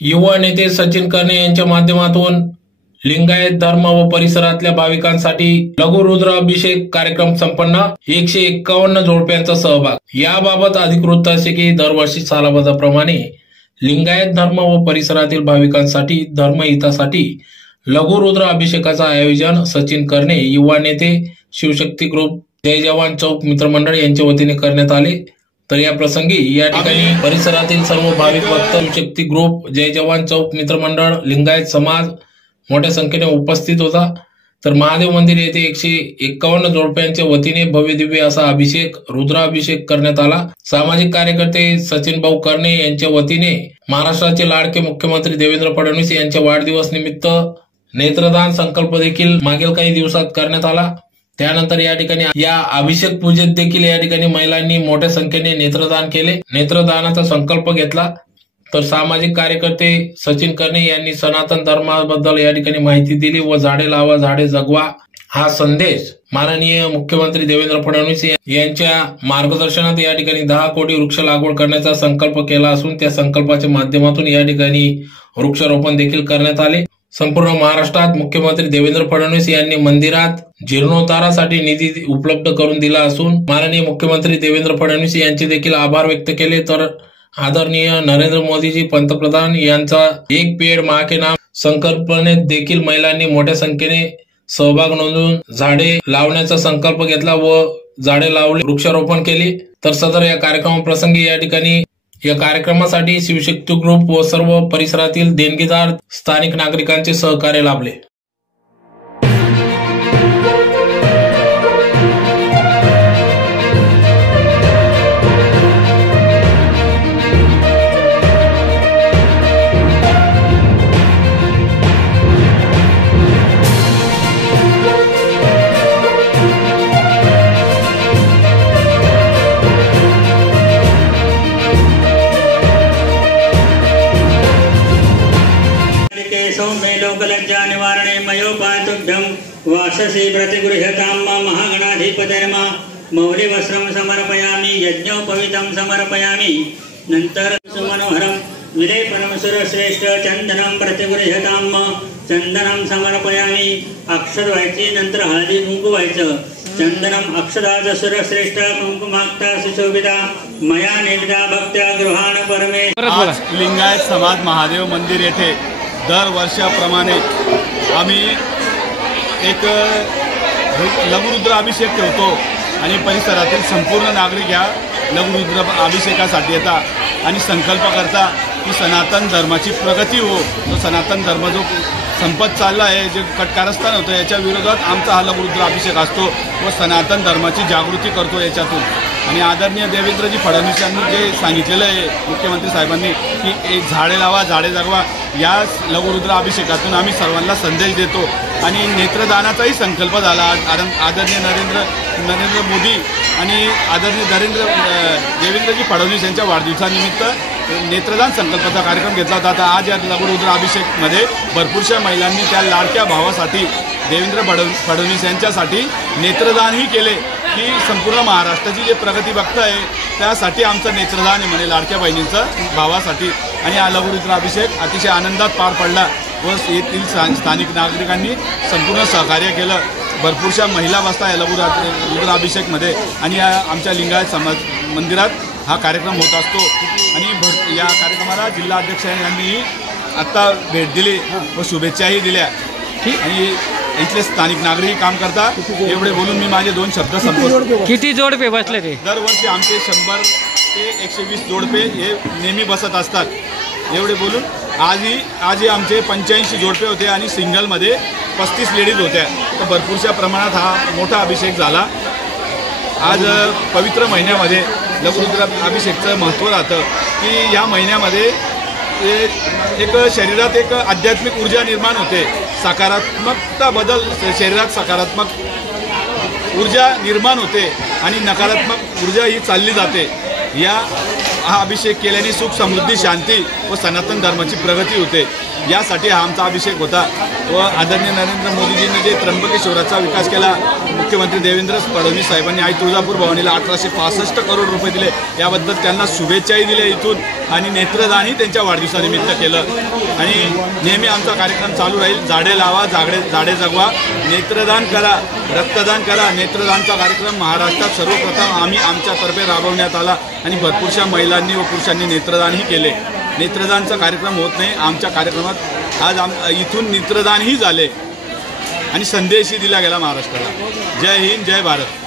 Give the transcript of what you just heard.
युवा नेते सचिन कर्णे यांच्या माध्यमातून लिंगायत धर्म व परिसरातल्या भाविकांसाठी लघु रुद्राभिषेक कार्यक्रम संपन्न। 151 जोडप्यांचा सहभाग। याबाबत अधिकृत वृत्त असे की दरवर्षी सालाबादाप्रमाणे लिंगायत धर्म व परिसरातील भाविकांसाठी धर्महितासाठी लघु रुद्र अभिषेकाचं आयोजन सचिन कर्णे युवा नेते शिवशक्ती ग्रुप जय जवान चौक मित्रमंडळ यांच्या वतीने करण्यात आले। तर या प्रसंगी या ठिकाणी परिसरातील सर्व भाविक भक्त शिवशक्ती ग्रुप जय जवान चौक मित्रमंडळ लिंगायत समाज मोठ्या संख्येने उपस्थित होता। तर महादेव मंदिर येथे 151 जोडप्यांच्या वतीने भव्य दिव्य असा अभिषेक रुद्राभिषेक करण्यात आला। सामाजिक कार्यकर्ते सचिन भाऊ कर्णे यांच्या वतीने महाराष्ट्राचे लाडके मुख्यमंत्री देवेंद्र फडणवीस यांच्या वाढदिवस निमित्त नेत्रदान संकल्प देखील मागील काही दिवसात करण्यात आला। त्यानंतर या ठिकाणी या अभिषेक पूजेत देखील या ठिकाणी महिलांनी मोठ्या संख्येने नेत्रदान केले, नेत्रदानाचा संकल्प घेतला। तर सामाजिक कार्यकर्ते सचिन कर्णे यांनी सनातन धर्माबद्दल या ठिकाणी माहिती दिली व झाडे लावा झाडे जगवा हा संदेश माननीय मुख्यमंत्री देवेंद्र फडणवीस यांच्या मार्गदर्शनात या ठिकाणी 10 कोटी वृक्ष लागवड करण्याचा संकल्प केला असून त्या संकल्पाच्या माध्यमातून या ठिकाणी वृक्षारोपण देखील करण्यात आले। संपूर्ण महाराष्ट्रात मुख्यमंत्री देवेंद्र फडणवीस यांनी मंदिरात जीर्णोद्धारासाठी निधी उपलब्ध करून दिला असून माननीय मुख्यमंत्री देवेंद्र फडणवीस यांचे देखील आभार व्यक्त केले। तर आदरणीय नरेंद्र मोदीजी पंतप्रधान यांचा एक पेड़ मां के नाम संकल्पनेत देखील महिलांनी मोठ्या संख्येने सहभाग नोंदवून झाडे लावण्याचा संकल्प घेतला व झाडे लावले, वृक्षारोपण केले। तर सदर या कार्यक्रमाप्रसंगी या ठिकाणी या कार्यक्रमासाठी शिवशक्ती ग्रुप व सर्व परिसरातील देणगीदार स्थानिक नागरिकांचे सहकार्य लाभले। लोकलज्जा निवारणे मयोपातुभ्यं वाससी प्रतिगृह्यतां महागणाधिपतिर्मा मौली वस्त्रं समर्पयामि यज्ञोपवीतं समर्पयामि नंतर सुमनोहरं विलेपनं सुरश्रेष्ठ चंदनं प्रतिगृह्यतां चंदनं समर्पयामि अक्षर व्हायची नंतर हळदी कुंकू व्हायचं चंदनं अक्षराज सुरश्रेष्ठ कुंकुमाक्ता सुशोभिता मया निवेदा भक्त्या गृहाण परमे। लिंगायत समाज महादेव मंदिर येथे दर वर्षाप्रमाणे आम्ही एक लघुरुद्र अभिषेक ठेवतो आणि परिसरातील संपूर्ण नागरिक या लघुरुद्र अभिषेकासाठी येतात आणि संकल्प करता की सनातन धर्माची प्रगती हो। तो सनातन धर्म जो संपत चालला आहे, जे कटकारस्थान होतं याच्या विरोधात आमचा हा लघुरुद्र अभिषेक असतो व सनातन धर्माची जागृती करतो याच्यातून। आणि आदरणीय देवेंद्रजी फडणवीस यांनी जे सांगितलेलं आहे मुख्यमंत्री साहेबांनी की एक झाडे लावा झाडे जगवा, या लघुरुद्र अभिषेकातून आम्ही सर्वांना संदेश देतो आणि नेत्रदानाचाही संकल्प झाला। आदरणीय नरेंद्र मोदी आणि आदरणीय देवेंद्रजी फडणवीस यांच्या वाढदिवसानिमित्त नेत्रदान संकल्पाचा कार्यक्रम घेतला होता। आज या लघुरुद्र अभिषेकमध्ये भरपूरशा महिलांनी त्या लाडक्या भावासाठी देवेंद्र फडणवीस यांच्यासाठी नेत्रदानही केले की संपूर्ण महाराष्ट्राची जे प्रगती बघत आहे त्यासाठी आमचं नेत्रदान आहे म्हणे लाडक्या बहिणींचं भावासाठी। आणि हा लघुरुद्र अभिषेक अतिशय आनंदात पार पडला व येथील स्थानिक नागरिकांनी संपूर्ण सहकार्य केलं। भरपूरशा महिला बसता या लघुरुद्र अभिषेकमध्ये आणि आमच्या लिंगायत समाज मंदिरात हा कार्यक्रम होत असतो। आणि या कार्यक्रमाला जिल्हाध्यक्ष यांनी आत्ता भेट दिली व शुभेच्छाही दिल्या आणि इथले स्थानिक नागरिक काम करता। एवढे बोलून मी माझे 2 शब्द संपवतो। किती जोडपे बसले ते? दरवर्षी आमचे 100 ते 120 जोडपे हे नेहमी बसत असतात। एवढे बोलून आजही आमचे 85 जोडपे होते आणि सिंगलमध्ये 35 लेडीज होत्या। तर भरपूरशा प्रमाणात हा मोठा अभिषेक झाला। आज पवित्र महिन्यामध्ये लघुरुद्र अभिषेकचं महत्त्व राहतं की या महिन्यामध्ये एक शरीरात एक आध्यात्मिक ऊर्जा निर्माण होते, सकारात्मकता बदल शरीरात सकारात्मक ऊर्जा निर्माण होते आणि नकारात्मक ऊर्जा ही चालली जाते। हा अभिषेक केल्याने सुख समृद्धी शांती व सनातन धर्माची प्रगती होते। यासाठी हा आमचा अभिषेक होता। व आदरणीय नरेंद्र मोदीजींनी जे त्र्यंबकेश्वराचा विकास केला, मुख्यमंत्री देवेंद्र फडणवीस साहेबांनी आई तुळजापूर भवानीला 1865 करोड रुपये दिले, याबद्दल त्यांना शुभेच्छाही दिल्या इथून आणि नेत्रदानही त्यांच्या वाढदिवसानिमित्त केलं। आणि नेहमी आमचा कार्यक्रम चालू राहील, झाडे लावा झाडे जगवा, नेत्रदान करा, रक्तदान करा। नेत्रदानचा कार्यक्रम महाराष्ट्रात सर्वप्रथम आम्ही आमच्यातर्फे राबवण्यात आला आणि भरपूरशा महिलांनी व पुरुषांनी नेत्रदानही केले। नेत्रदानचा कार्यक्रम होत नाही, आमच्या कार्यक्रमात आज इथून नेत्रदानही झाले आणि संदेशही दिला गेला महाराष्ट्राला। जय हिंद, जय भारत।